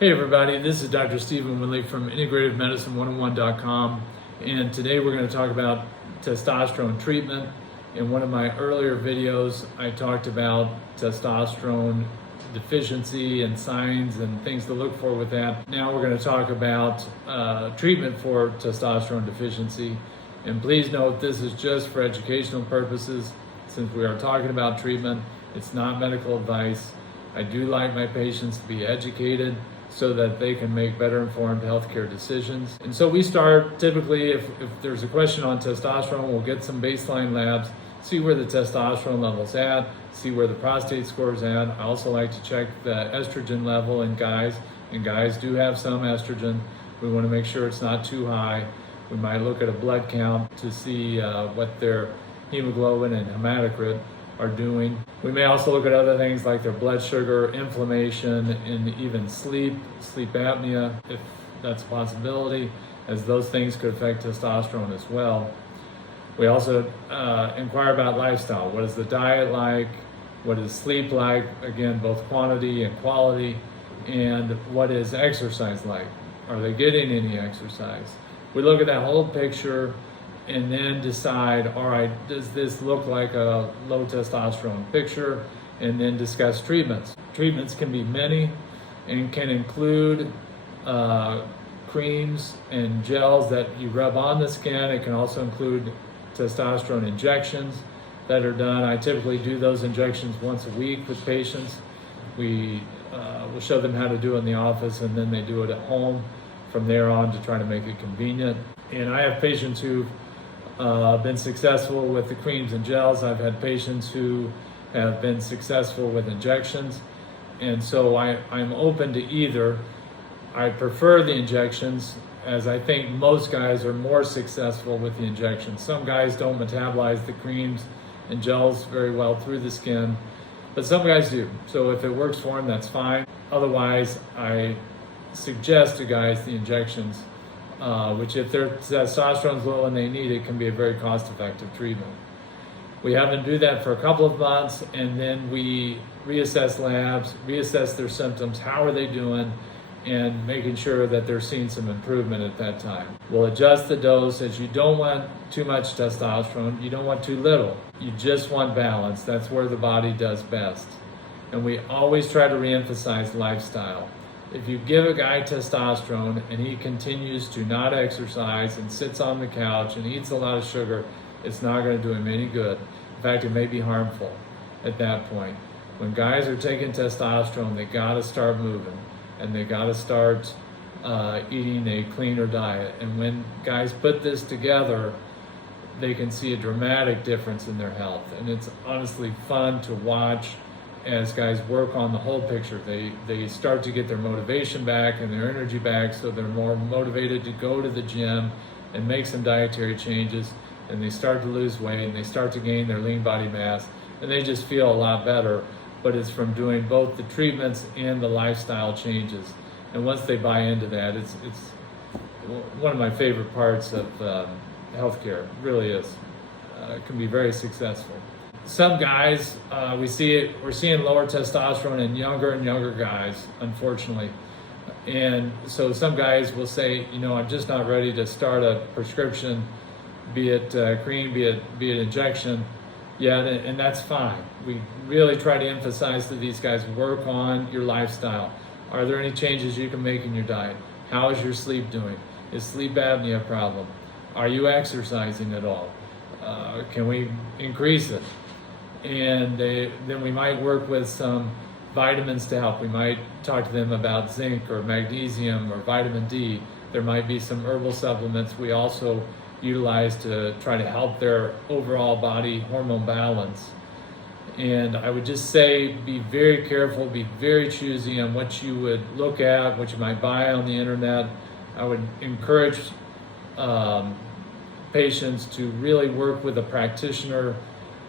Hey everybody, this is Dr. Stephen Windley from integrativemedicine101.com, and today we're going to talk about testosterone treatment. In one of my earlier videos, I talked about testosterone deficiency and signs and things to look for with that. Now we're going to talk about treatment for testosterone deficiency. And please note, this is just for educational purposes. Since we are talking about treatment, it's not medical advice. I do like my patients to be educated so that they can make better informed healthcare decisions. And so we start typically, if there's a question on testosterone, we'll get some baseline labs, see where the testosterone level's at, see where the prostate score's at. I also like to check the estrogen level in guys, and guys do have some estrogen. We want to make sure it's not too high. We might look at a blood count to see what their hemoglobin and hematocrit are doing. We may also look at other things like their blood sugar, inflammation, and even sleep apnea, if that's a possibility, as those things could affect testosterone as well. We also inquire about lifestyle. What is the diet like? What is sleep like? Again, both quantity and quality. And what is exercise like? Are they getting any exercise? We look at that whole picture and then decide, all right, does this look like a low testosterone picture? And then discuss treatments. Treatments can be many and can include creams and gels that you rub on the skin. It can also include testosterone injections that are done. I typically do those injections once a week with patients. We'll show them how to do it in the office, and then they do it at home from there on to try to make it convenient. And I have patients who've been successful with the creams and gels. I've had patients who have been successful with injections. And so I'm open to either. I prefer the injections, as I think most guys are more successful with the injections. Some guys don't metabolize the creams and gels very well through the skin, but some guys do. So if it works for them, that's fine. Otherwise, I suggest to guys the injections, which if their testosterone's low and they need it, can be a very cost-effective treatment. We have them do that for a couple of months, and then we reassess labs, reassess their symptoms, how are they doing, and making sure that they're seeing some improvement at that time. We'll adjust the dose, as you don't want too much testosterone, you don't want too little. You just want balance. That's where the body does best. And we always try to reemphasize lifestyle. If you give a guy testosterone and he continues to not exercise and sits on the couch and eats a lot of sugar, it's not going to do him any good. In fact, it may be harmful at that point. When guys are taking testosterone, they got to start moving, and they got to start eating a cleaner diet. And when guys put this together, they can see a dramatic difference in their health. And it's honestly fun to watch as guys work on the whole picture. They start to get their motivation back and their energy back, so they're more motivated to go to the gym and make some dietary changes, and they start to lose weight, and they start to gain their lean body mass, and they just feel a lot better. But it's from doing both the treatments and the lifestyle changes. And once they buy into that, it's one of my favorite parts of healthcare. It really is. It can be very successful. Some guys, we're seeing lower testosterone in younger and younger guys, unfortunately. And so some guys will say, I'm just not ready to start a prescription, be it cream, be it injection yet, and that's fine. We really try to emphasize to these guys, work on your lifestyle. Are there any changes you can make in your diet? How is your sleep doing? Is sleep apnea a problem? Are you exercising at all? Can we increase it? And then we might work with some vitamins to help. We might talk to them about zinc or magnesium or vitamin D. There might be some herbal supplements we also utilize to try to help their overall body hormone balance. And I would just say, be very careful, be very choosy on what you would look at, what you might buy on the internet. I would encourage patients to really work with a practitioner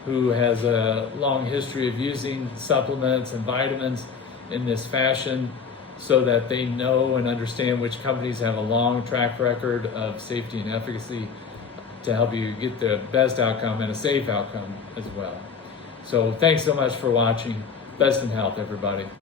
who has a long history of using supplements and vitamins in this fashion, so that they know and understand which companies have a long track record of safety and efficacy to help you get the best outcome and a safe outcome as well. So thanks so much for watching. Best in health, everybody.